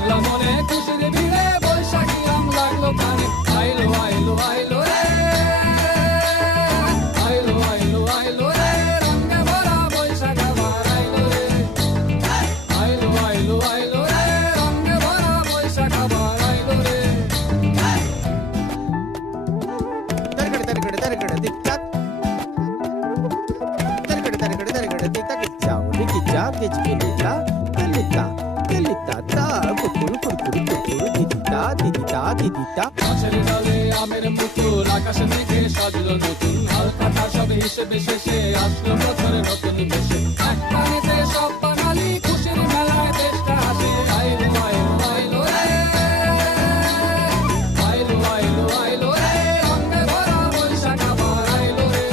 পাগলা মনে খুশির ভিড়ে বৈশাখী রং লাগলো প্রাণে। আইলো আইলো আইলো রে, আইলো আইলো আইলো রে, রঙে ভরা বৈশাখ আবার আইলো রে। আইলো আইলো আইলো রে, রঙে ভরা বৈশাখ আবার আইলো রে। Targada targada targada tic tac. Targada targada targada tic tac. Ciao, Nicky ciao, che ci kelita, kelita ta, kukuru kukuru kukuru didita didita didita. গাছের ডালে আমের পুতুল আকাশে মেঘে সাজলো নতুন, হালকা সব হিসেবে শেষে আসলো বছরের নতুন বেশে। এক পানিতে সব বাঙালি খুশির মেলায় দেশটা হাসে। আইলো আইলো আইলো রে, আইলো আইলো আইলো রে, রঙে ভরা বৈশাখ আবার আইলো রে।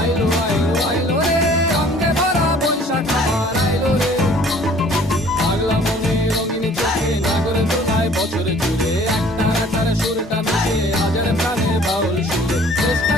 আইলো আইলো আইলো রে, রঙে ভরা বৈশাখ আবার আইলো রে। পাগলা মনে রঙিন চোখে নাগর দোলায় বছর জুড়ে, একটার একটার সুরটা মিশে হাজার প্রাণে বাউল সুরে। চেষ্টা